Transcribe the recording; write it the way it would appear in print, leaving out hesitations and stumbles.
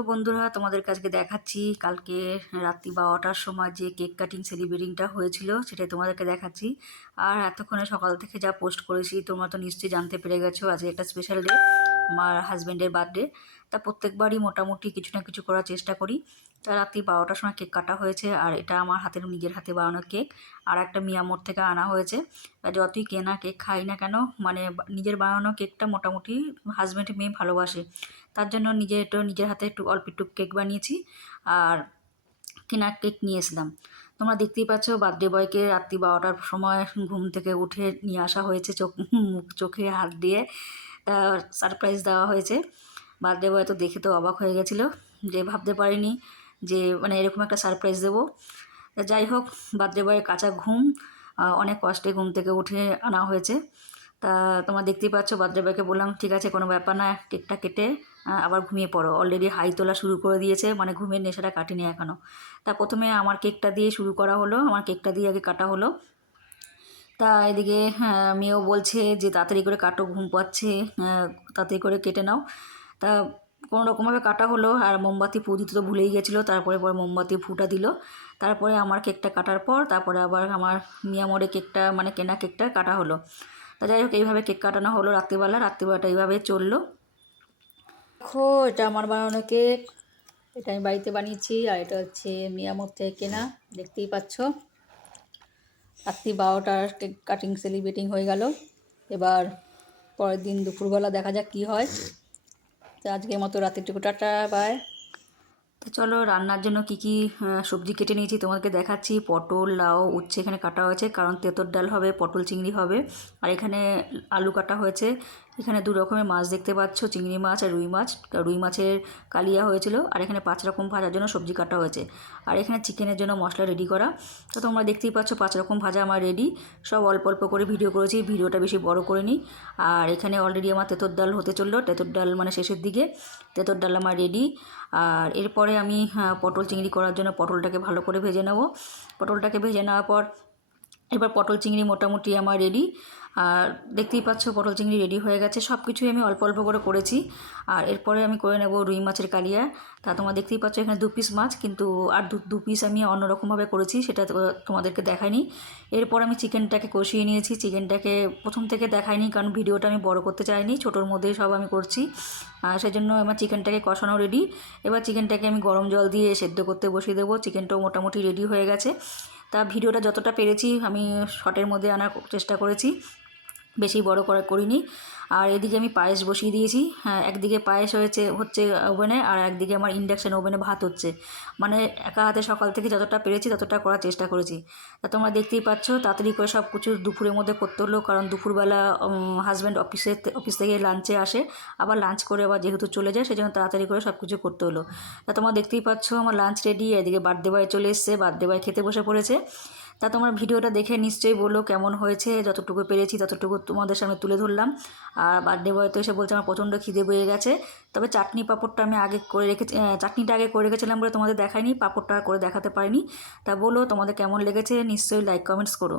Hello বন্ধুরা, তোমাদের কাছকে দেখাচ্ছি কালকে রাত্রি 12টার সময় যে কেক কাটিং সেলিব্রেটিংটা হয়েছিল সেটাই তোমাদেরকে দেখাচ্ছি। আর এতক্ষণে সকাল থেকে যা পোস্ট করেছি তোমরা তো নিশ্চয়ই জানতে পেরে গেছো আজকে একটা স্পেশাল ডে, আমার হাজব্যান্ডের বার্থডে। তা প্রত্যেকবারই মোটামুটি কিছু না কিছু করার চেষ্টা করি। তা রাত্রি 12টার সময় কেক কাটা হয়েছে, আর এটা আমার নিজের হাতে বানানো কেক। আর একটা মিয়ামোর থেকে আনা হয়েছে। যতই কেনা কেক খাই না কেন, মানে নিজের বানানো কেকটা মোটামুটি হাজব্যান্ড মেয়ে ভালোবাসে। তার জন্য নিজের হাতে একটু অল্প একটু কেক বানিয়েছি আর কেনা কেক নিয়েছিলাম। তোমরা দেখতেই পাচ্ছ বার্থডে বয়কে রাত্রি 12টার সময় ঘুম থেকে উঠে নিয়ে আসা হয়েছে, চোখে হাত দিয়ে সারপ্রাইজ দেওয়া হয়েছে। বার্থডে বয় তো দেখে তো অবাক হয়ে গেছিলো, যে ভাবতে পারিনি যে মানে এরকম একটা সারপ্রাইজ দেবো। যাই হোক, বার্থডে বয়ের কাঁচা ঘুম অনেক কষ্টে ঘুম থেকে উঠে আনা হয়েছে। তা তোমরা দেখতেই পাচ্ছ বার্থডে বয়কে বললাম ঠিক আছে কোনো ব্যাপার না, কেকটা কেটে আবার ঘুমিয়ে পড়ো। অলরেডি হাই তোলা শুরু করে দিয়েছে, মানে ঘুমের নেশাটা কাটেনি এখনও। তা প্রথমে আমার কেকটা দিয়ে শুরু করা হলো, আমার কেকটা দিয়ে আগে কাটা হলো। তা এদিকে মেয়েও বলছে যে তাড়াতাড়ি করে কাটো, ঘুম পাচ্ছে, তাড়াতাড়ি করে কেটে নাও। তা কোনো রকমভাবে কাটা হলো, আর মোমবাতি ফু দিতে তো ভুলেই গেছিলো, তারপরে মোমবাতি ফুটা দিল। তারপরে আমার কেকটা কাটার পর তারপরে আবার আমার মিয়ামোরে কেকটা মানে কেনা কেকটা কাটা হলো। তা যাই হোক, এইভাবে কেক কাটানো হলো রাত্রিবেলাটা এইভাবে চললো। দেখো, এটা আমার বানানো কেক, এটা আমি বাড়িতে বানিয়েছি, আর এটা হচ্ছে মিয়ামোর থেকে কেনা, দেখতেই পাচ্ছ। রাত্রি 12টার কেক কাটিং সেলিব্রেটিং হয়ে গেল। এবার পরের দিন দুপুরবেলা দেখা যাক কী হয়। তো আজকের মতো রাত্রিটুকু টাটা, বাই। তো চলো রান্নার জন্য কি কি সবজি কেটে নিয়েছি তোমাদেরকে দেখাচ্ছি। পটল, লাউ, উচ্ছে এখানে কাটা হয়েছে, কারণ তেঁতুর ডাল হবে, পটল চিংড়ি হবে। আর এখানে আলু কাটা হয়েছে। এখানে দু রকমের মাছ দেখতে পাচ্ছ, চিংড়ি মাছ আর রুই মাছ। রুই মাছের কালিয়া হয়েছিল। আর এখানে 5 রকম ভাজার জন্য সবজি কাটা হয়েছে। আর এখানে চিকেনের জন্য মশলা রেডি করা। তো তোমরা দেখতেই পাচ্ছ 5 রকম ভাজা আমার রেডি। সব অল্প অল্প করে ভিডিও করেছি, ভিডিওটা বেশি বড় করিনি। আর এখানে অলরেডি আমার তেঁতুর ডাল হতে চললো, তেঁতুর ডাল মানে শেষের দিকে। তেঁতুর ডাল আমার রেডি। আর এরপরে আমি পটল চিংড়ি করার জন্য পটলটাকে ভালো করে ভেজে নেব। পটলটাকে ভেজে নেওয়ার পর এবার পটল চিংড়ি মোটামুটি আমার রেডি। আর দেখতেই পাচ্ছ পটল চিংড়ি রেডি হয়ে গেছে, সব কিছুই আমি অল্প অল্প করে করেছি। আর এরপরে আমি করে নেব রুই মাছের কালিয়া। তা তোমরা দেখতেই পাচ্ছ এখানে 2 পিস মাছ, কিন্তু আর দু পিস আমি অন্যরকমভাবে করেছি, সেটা তোমাদেরকে দেখাইনি। এরপর আমি চিকেনটাকে কষিয়ে নিয়েছি। চিকেনটাকে প্রথম থেকে দেখাইনি, কারণ ভিডিওটা আমি বড় করতে চাইনি, ছোটোর মধ্যেই সব আমি করছি। সেজন্য আমার চিকেনটাকে কষানো রেডি। এবার চিকেনটাকে আমি গরম জল দিয়ে সেদ্ধ করতে বসিয়ে দেবো। চিকেনটাও মোটামুটি রেডি হয়ে গেছে। তা ভিডিওটা যতটা পেরেছি আমি শর্টের মধ্যে আনার চেষ্টা করেছি, বেশি বড় করিনি। আর এদিকে আমি পায়েস বসিয়ে দিয়েছি। হ্যাঁ, একদিকে পায়েস হচ্ছে ওভেনে, আর একদিকে আমার ইন্ডাকশান ওভেনে ভাত হচ্ছে। মানে একা হাতে সকাল থেকে যতটা পেরেছি ততটা করার চেষ্টা করেছি। তা তোমরা দেখতেই পাচ্ছ তাড়াতাড়ি করে সব কিছু দুপুরের মধ্যে করতে হলো, কারণ দুপুরবেলা হাজব্যান্ড অফিস থেকে লাঞ্চে আসে, আবার লাঞ্চ করে আবার যেহেতু চলে যায় সেজন্য তাড়াতাড়ি করে সব কিছু করতে হলো। তা তোমরা দেখতেই পাচ্ছ আমার লাঞ্চ রেডি। এদিকে বার্থডে বয় চলে এসছে, বার্থডে বয় খেতে বসে পড়েছে। তা তোমার ভিডিওটা দেখে নিশ্চয়ই বলো কেমন হয়েছে। যতটুকু পেরেছি ততটুকু তোমাদের সামনে তুলে ধরলাম। আর বার্থডে বয় তো এসে বলছে আমার প্রচণ্ড খিদে পেয়ে গেছে। তবে চাটনি পাঁপড়টা আমি আগে করে রেখেছি, চাটনিটা আগে করে রেখেছিলাম বলে তোমাদের দেখাইনি, পাঁপড়টা করে দেখাতে পারিনি। তা বলো তোমাদের কেমন লেগেছে, নিশ্চয়ই লাইক কমেন্টস করো।